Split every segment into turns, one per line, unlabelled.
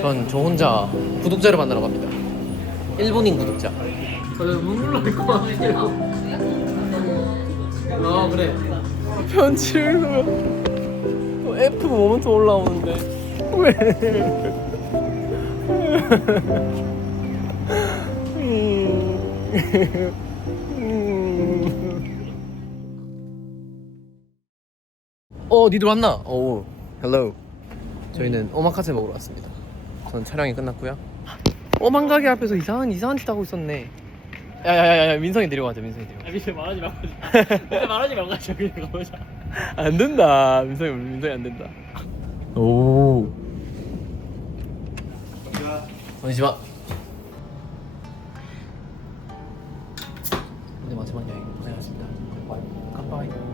전 저 혼자 구독자를 만나러 갑니다. 일본인 구독자. 눈물 날것 같아요. 아 그래. 편집을 또 F 모먼트 올라오는데 왜? 어, 니들 왔나? 오, 헬로. 저희는 오마카세 먹으러 왔습니다. 전 촬영이 끝났고요. 오만 가게 앞에서 이상한 이상한 짓 하고 있었네. 야야야야 민성이 데려가자 민성이 데려.
아, 밑에 말하지 말고 밑에 말하지 말고 가자 그냥 가보자
안 된다 민성이 민성이 안 된다. 오. konnichiwa. 오늘 마지막 여행 고생하셨습니다. 깜빡이.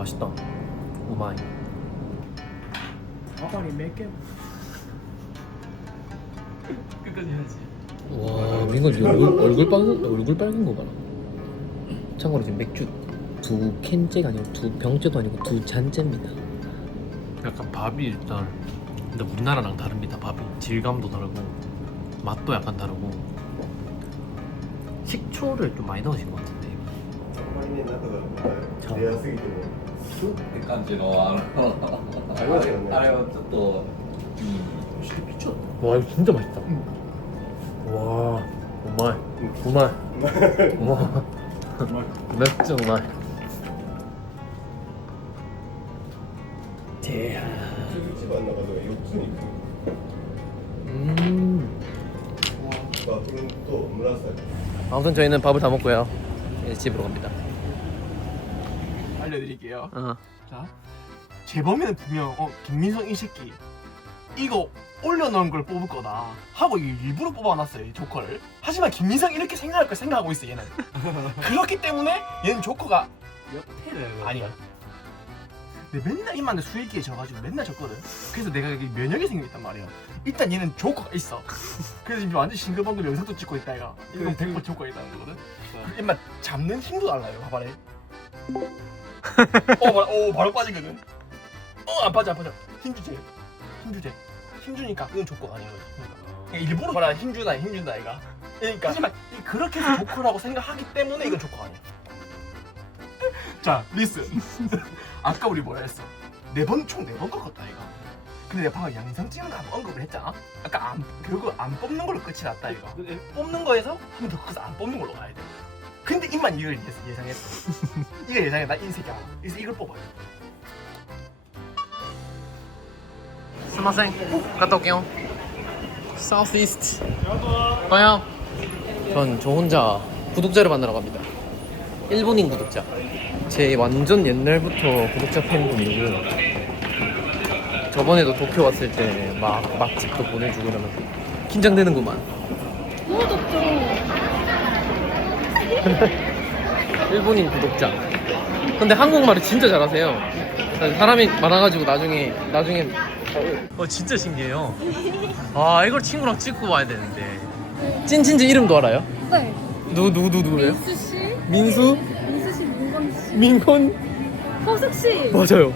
맛있다. 우마이.
아빠리 몇개 끝까지 해야지
와 민건 지금 얼굴, 얼굴 빨간 얼굴 빨간 거 봐라. 참고로 지금 맥주 두 캔째가 아니고 두 병째도 아니고 두 잔째입니다. 약간 밥이 일단 근데 우리나라랑 다릅니다. 밥이 질감도 다르고 맛도 약간 다르고 식초를 좀 많이 넣으신 것 같은데.
あまりね、中がレアすぎても、
スッ って感じのあの
ありますよね
あれはちょっと
와 이거 진짜 맛있다. 와 우마이 우마이 우마 맥주 우마이. 대야.
一番の中では4つに行
음.
く。バフンと紫。
아무튼 저희는 밥을 다 먹고요. 이제 집으로 갑니다.
알려드릴게요.
어.
자 재범이는 분명 어 김민성 이 새끼 이거 올려놓은 걸 뽑을 거다 하고 일부러 뽑아놨어요 이 조커를. 하지만 김민성 이렇게 생각할 걸 생각하고 있어 얘는. 그렇기 때문에 얘는 조커가 아니야. 근데 맨날 입만데 수익기에 져가지고 맨날 졌거든. 그래서 내가 여기 면역이 생겼단 말이야. 일단 얘는 조커가 있어. 그래서 지금 완전 싱글벙글 영상도 찍고 있다 얘가. 이거 100% 조커가 있다는 거거든. 그 입만 잡는 힘도 달라요 봐봐래 어, 바, 어 바로 빠지거든. 어 안 빠져 안 빠져. 힘주제 힘주제 힘주니까 이건 조커가 아닌 거지 그러니까. 일부러 봐라 힘주다 힘준다 얘가. 그러니까 하지만 이- 그렇게 해서 조커라고 생각하기 때문에 이건 조커 아니야. 자 리슨. 아까 우리 뭐라 했어? 네 번 총 네 번 꺾었다 얘가. 근데 내가 방금 영상 찍는 거 한번 언급을 했잖아? 아까 안, 결국 안 뽑는 걸로 끝이 났다 이거 뽑는 거에서 한 번더 꺾어서 안 뽑는 걸로 가야 돼 근데 입만 이걸 예상- 예상했어. 이거 예상했다. 이 새끼야. 그래서 이걸 뽑아요.
스마생 갔다 올게요. 사우스 이스트. 과연 전저 혼자 구독자를 만나러 갑니다. 일본인 구독자. 제 완전 옛날부터 구독자 팬분이고 저번에도 도쿄 왔을 때 막 맛집도 보내주고 이러면서 긴장되는구만. 일본인 구독자. 근데 한국말을 진짜 잘하세요. 사람이 많아가지고 나중에 나중에 어 진짜 신기해요. 아 이걸 친구랑 찍고 와야 되는데. 찐친지 이름도 알아요?
네.
누구 누구 누구 누구예요?
민수 씨,
민수,
민수 씨, 민건 씨,
민건
호숙 씨.
맞아요.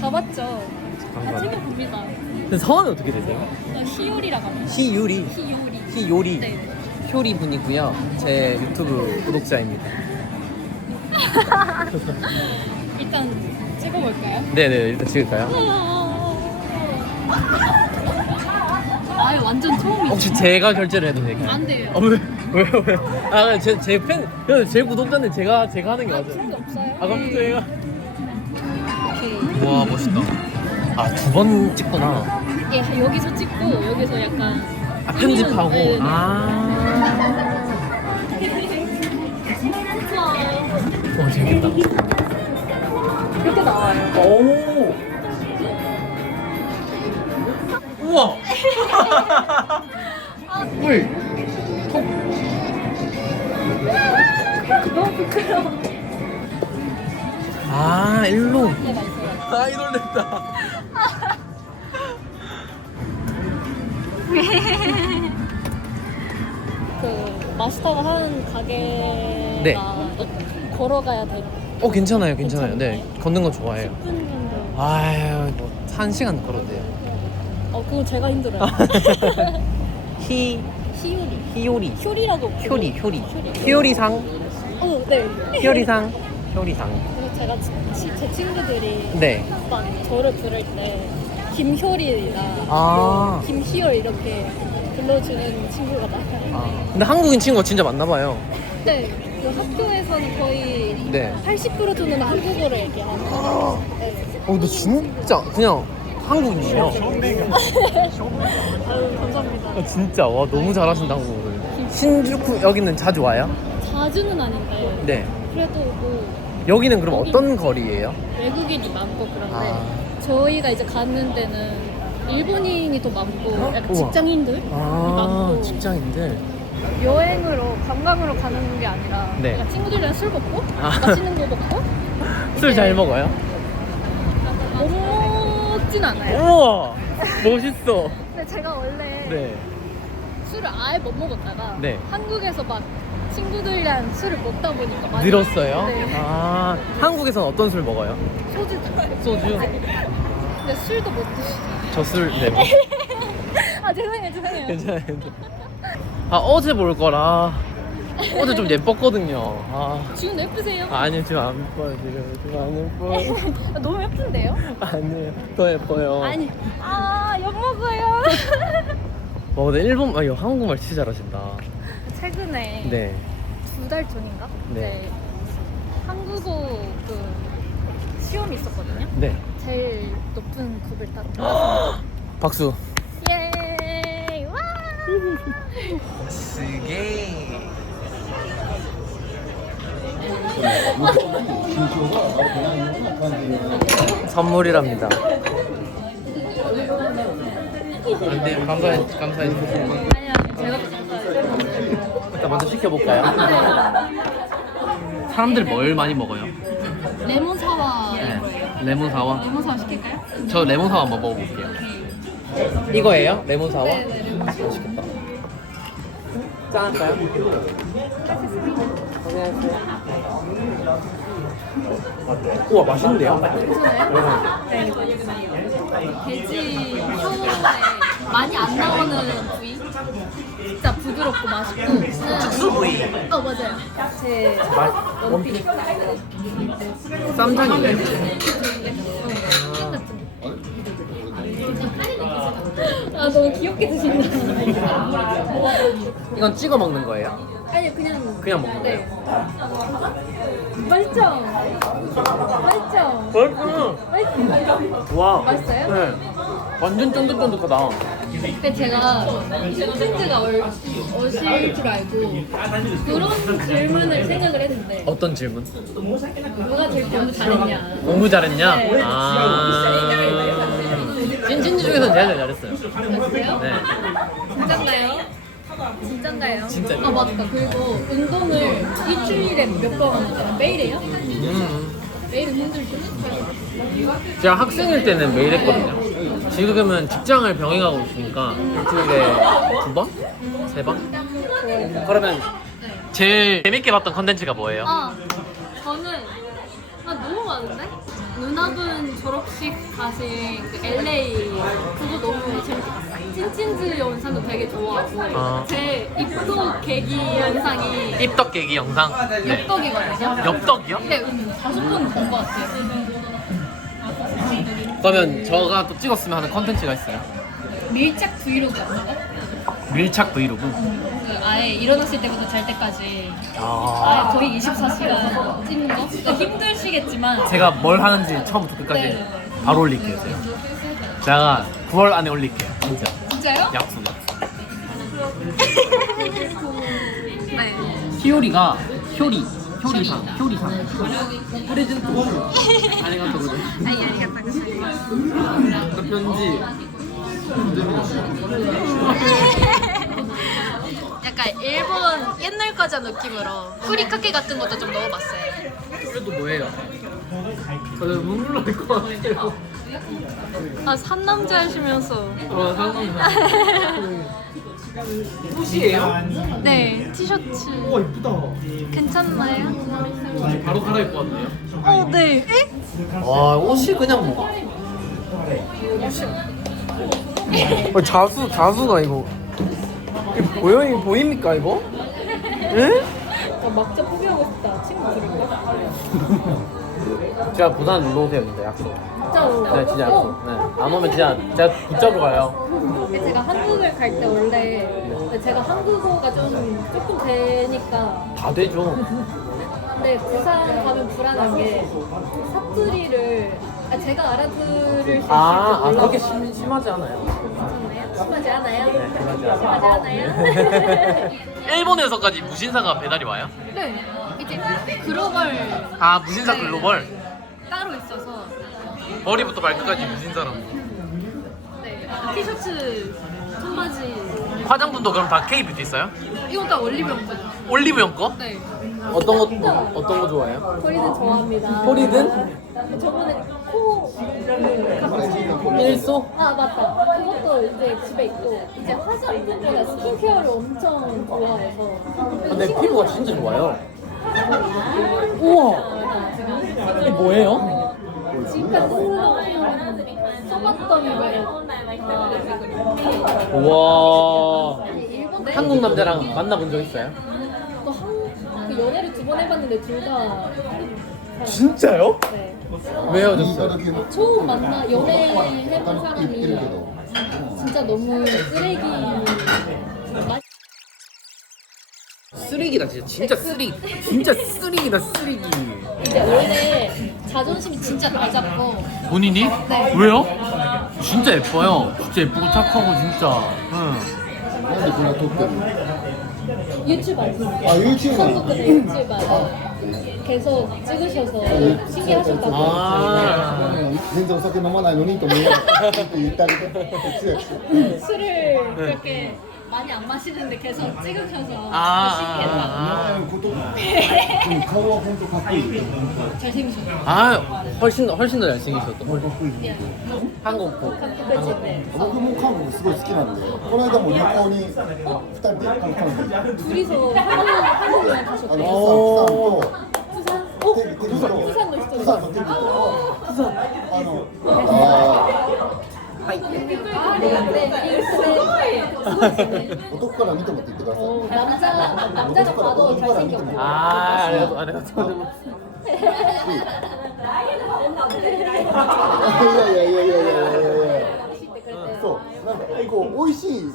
다 봤죠? 다
감사합니다.
챙겨 봅니다.
근데 성함이 어떻게 되세요?
저 희율이라고 합니다.
희유리,
희율이.
희요리,
네.
효리 분이고요. 제 유튜브 구독자입니다.
일단 찍어볼까요?
네네 일단 찍을까요?
아유 완전 처음이죠.
혹시 제가 결제를 해도 될까요?
안 돼요.
어, 왜? 왜요? 왜요? 아, 제, 제 팬, 그래도 제 구독자인데 제가, 제가 하는 게
아,
맞아요.
없어요.
아, 그럼 제가.
오케이.
와, 멋있다. 아, 두 번 찍구나.
예, 여기서 찍고 여기서 약간
아, 편집하고
네.
아. 어 재밌겠다.
이렇게 나와요.
오. 우와. 물.
너무 부끄러워.
아 일로.
이게 맛있어요.
아 이 놀랬다.
그 마스터가 하는 가게가
네.
걸어가야 돼.
어 괜찮아요 괜찮아요. 네 걷는 거 좋아해요.
10분 정도.
아유 뭐한 시간 걸어도 돼요.
어 그거 제가 힘들어요.
히
히요리.
히요리.
효리라고.
효리 효리.
효리.
히요리상.
어 네.
히요리상. 효리상.
그리고 제가 치- 치- 제 친구들이
네.
막 저를 부를 때 김효리나
아.
김희열 이렇게 불러주는 친구가 많아요.
아. 근데 한국인 친구가 진짜 많나 봐요.
네, 그 학교에서는 거의
네.
80% 정도는 한국어를 얘기하는 거. 네.
어, 근데 진짜 그냥 한국인이에요.
아유 감사합니다.
아, 진짜 와 너무 잘하신다 한국어를. 신주쿠 여기는 자주 와요?
자주는 아닌데
네.
그래도 뭐
여기는 그럼 어떤 거리예요?
외국인이 많고 그런데
아.
저희가 이제 갔는 데는 일본인이 더 많고 약간
우와.
직장인들이
아
많고
직장인들.
여행으로 관광으로 가는 게 아니라
네.
친구들이랑 술 먹고
아.
맛있는 거 먹고
술 잘 먹어요?
못 먹진 않아요.
우와 멋있어.
근데 제가 원래
네.
술을 아예 못 먹었다가
네.
한국에서 막 친구들이랑 술을 먹다 보니까 많이
늘었어요?
네.
아 한국에서는 어떤 술 먹어요?
소주
소주?
근데 술도 못 드시죠
저술 네. 먹-
아 죄송해요 죄송해요
괜찮아요. 아 어제 볼 거라 어제 좀 예뻤거든요. 아
지금 예쁘세요?
아니요 지금 안 예뻐요 지금 지금 안 예뻐요.
아, 너무 예쁜데요?
아니에요 더 예뻐요.
아니 아 욕먹어요
와 근데 일본 아 이거 한국말 진짜 잘하신다.
최근에
네.
두 달 전인가?
네.
이제 한국어 그 시험이 있었거든요
네.
제일 높은 급을 다 들었습니다
박수.
예이 와
쓰게. 선물이랍니다. 네, 감사해, 감사해.
아니야 제가 더 감사해요
일단 먼저 시켜볼까요? 사람들 뭘 많이 먹어요?
레몬
네. 레몬 사와.
레몬 사와 시킬까요?
저 레몬 사와 한번 먹어볼게요. 이거예요? 레몬 사와?
네, 네, 레몬.
맛있겠다. 짠할까요? 우와 맛있는데요?
괜찮아요? 네. 돼지 혀에 많이 안 나오는 부위 진짜 부드럽고 맛있고 특수 부위 어 맞아요 제 원픽
쌈장이네.
아 너무 귀엽게 드신다
이건 찍어 먹는 거예요?
아니 그냥
그냥 먹는
네 맛있죠? 맛있죠?
맛있어.
맛있어
와.
맛있어요?
네. 완전 쫀득쫀득하다.
근데 제가 콘텐츠가 얼- 어실 줄 알고 그런 질문을 생각을 했는데
어떤 질문?
누가 제일 공부 잘했냐
공부 잘했냐?
네.
아. 찐찐지 중에서 제일 잘했어요.
잘했어요?
네.
진짠가요? 진짠가요?
진짜요.
아 맞다 그리고 운동을 일주일에 몇 번 하나요? 매일 해요?
음.
매일은 힘들죠
제가 학생일 때는 매일 했거든요. 지금은 직장을 병행하고 있으니까 일주일에 두 번? 세 번? 그러면 제일 재밌게 봤던 컨텐츠가 뭐예요?
아 저는 아 너무 많은데? 누나분 졸업식 가신 그 LA 그거 너무 재밌게 봤어요 찐찐즈 영상도 되게 좋아하고
아.
제 입도 계기 영상이
입덕 깨기 영상. 네.
엽떡이거든요
엽떡이요?
근데 음, 다섯 번본것 같아요
그러면 저가 또 찍었으면 하는 컨텐츠가 있어요.
밀착 브이로그 없나요?
밀착 브이로그.
그 아예 일어났을 때부터 잘 때까지
아.
아예 거의 24시간 찍는 거? 그러니까 힘드시겠지만
제가 뭘 하는지 처음부터 끝까지
네. 네, 네.
바로 올릴게요. 제가. 제가 9월 안에 올릴게요. 진짜
진짜요?
약속. 약속. 네. 효리가 효리 효리상 효리상 프레젠토 아리가토 그래
아니 아리가또
그 편지.
약간 일본 옛날 과자 느낌으로 후리카케 같은 것도 좀 넣어봤어요.
그래도 뭐예요? 아, 눈물 날것 같아요.
아 산남자 하시면서.
어 상상나 옷이에요?
네 티셔츠
우와 이쁘다
괜찮나요?
바로 갈아입고 왔네요
어 네.
와 옷이 그냥 뭐 어, 자수 자수가 이거 이거 보여 보입니까 이거? 에?
아, 막자 포기하고 싶다. 친구 부를까?
제가 부산 놀러 오세요 진짜 약속
진짜로.
네 진짜 약속 네. 안 오면 진짜 제가 붙잡으러 가요
제가 한국을 갈 때 원래 근데 제가 한국어가 좀 조금 되니까
다 되죠
근데 부산 가면 불안한 게 사투리를 아, 제가 알아들을 수 있을지
아, 아
몰라서
그렇게 심, 심하지 않아요
괜찮나요? 심하지 않아요?
네 심하지
심하지
않아요? 일본에서까지 무신사가 배달이 와요?
네 이제 글로벌
아 무신사
네.
글로벌
따로 있어서
머리부터 발끝까지 무신사라고
네 티셔츠 청바지
화장품도 그럼 다 K뷰티 있어요?
이건 다 올리브영 거죠?
올리브영 거?
네
어떤 거 어떤 거 좋아해요?
포리든 좋아합니다
포리든?
저번에 코
일소?
아 맞다 그것도 이제 집에 있고 이제 화장품보다 스킨케어를 엄청 좋아해서
근데 피부가 진짜 좋아요 우와 이게 뭐예요? 우와 한국 남자랑 만나본 적 있어요?
연애를 두 번 해봤는데 둘 다
진짜요?
네.
왜 헤어졌어요?
처음 만나 연애 해본 사람이 진짜 너무 쓰레기 맛-
쓰레기다 진짜 진짜 쓰레기 진짜 쓰레기다 쓰레기
이제 원래 자존심이 진짜 잘 잡고
본인이?
네.
왜요? 진짜 예뻐요 진짜 예쁘고 착하고 진짜 응.
なんでこんな撮ってるの
유튜버 아세요?
あ YouTube なの
한국의 유튜버 계속 찍으셔서 신기하셨다고
아
全然お酒飲まないのにと思いながらちょっと言ってあげて通訳して
술을 그렇게 많이 안 마시는데 계속 네, 찍으셔서
아,
아, 아. 마시기에는 그것도 네. 좀 커버 홈도 갖고
잘생기셨어.
아 훨씬 더 훨씬 더 잘생기셨다.
훨- 네, 갖고
예.
있고
한국포. 네.
어, 그 목하고 쓰고 있긴 한데 코나이다 뭐 일본이 후딸 때 한국하는데
둘이서 한국에 한국에 가셨대요.
아니 오. 어?
그, 그, 그, 부산
부산?
아, 어?
부산 부산도 부산도 있어요.
부산도 있고
부산 아니 아 はい。ありがとうござ
います。すごい。す
ごい。男から見てもって言ってください。
男からゃんが、ラて。ああ、
ありがとうござ
います。いやいやいやいや。こう美味しいよ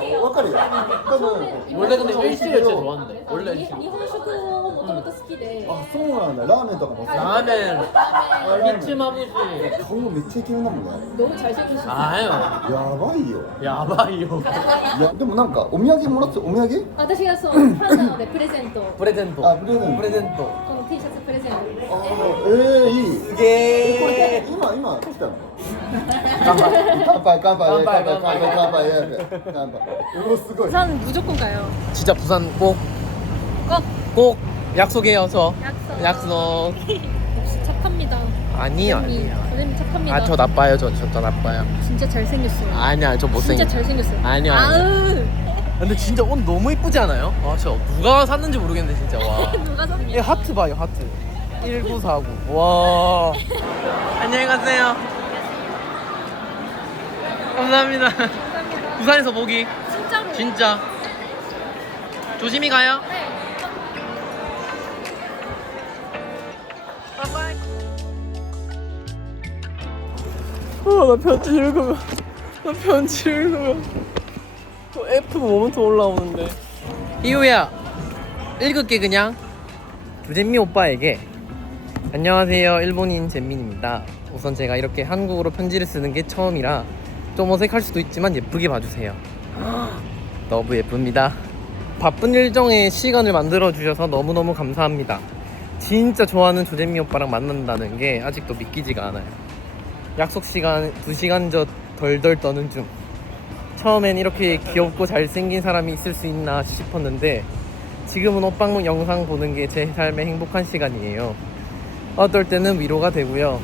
ねわかるよ多分
원래 근데 일시를 진짜 좋아하는데 원래
일-
일시
일본 식으로 모토모토 好きで
あそうなんだラーメンとかもさ
라멘 피츠마부시
顔めっちゃイケメンだもんね
너무 잘생기셨어요.
아유
やばいよ
야바이요
いやでもなんかお土産もらってお土産
私がそうハンナでプレゼント
프레젠토
아, 프레젠토.
프레젠토
この T シャツプレゼント
えー、いいこれ
게
今今来たの
깜빡
깜빡 깜빡 깜빡
깜빡
깜빡 해야 돼 예, 예. 깜빡 이거 쓰고
부산 무조건 가요.
진짜 부산 꼭
꼭
꼭 약속해요 저
약속.
약속
역시 착합니다.
아니요
선생님,
아니요
선생님 착합니다.
아저 나빠요 저 저 나빠요
진짜 잘생겼어요.
아니야 저 진짜
못생긴 잘생겼어요.
아니요, 아니요. 근데 진짜 옷 너무 이쁘지 않아요? 아저 누가 샀는지 모르겠는데 진짜 와 아우
누가 샀냐?
이 하트 봐요 하트 1949 와 안녕히 가세요 감사합니다. 부산에서 보기.
진짜로.
진짜. 조심히 가요.
네.
아나 편지 읽으면 나 편지 읽으면 또 F 모먼트 올라오는데. 이유야 읽을게 그냥. 부잼미 오빠에게 안녕하세요 일본인 잼민입니다. 우선 제가 이렇게 한국어로 편지를 쓰는 게 처음이라 좀 어색할 수도 있지만 예쁘게 봐주세요 너무 예쁩니다 바쁜 일정에 시간을 만들어 주셔서 너무너무 감사합니다. 진짜 좋아하는 조재미 오빠랑 만난다는 게 아직도 믿기지가 않아요. 약속 시간 2시간 저 덜덜 떠는 중. 처음엔 이렇게 귀엽고 잘생긴 사람이 있을 수 있나 싶었는데 지금은 오빵 영상 보는 게 제 삶의 행복한 시간이에요. 어떨 때는 위로가 되고요.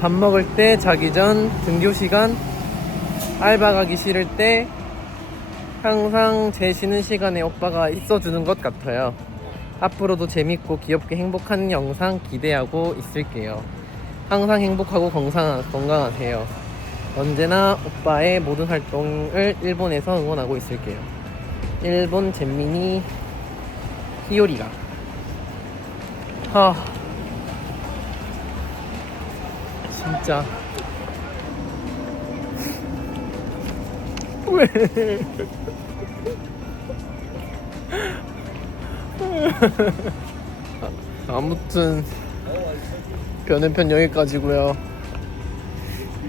밥 먹을 때, 자기 전, 등교 시간, 알바 가기 싫을 때 항상 제 쉬는 시간에 오빠가 있어주는 것 같아요. 앞으로도 재밌고 귀엽게 행복한 영상 기대하고 있을게요. 항상 행복하고 건강, 건강하세요. 언제나 오빠의 모든 활동을 일본에서 응원하고 있을게요. 일본 잼민이 히요리가. 하. 진짜. 왜? 아무튼 변해편 여기까지고요.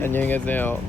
안녕히 계세요.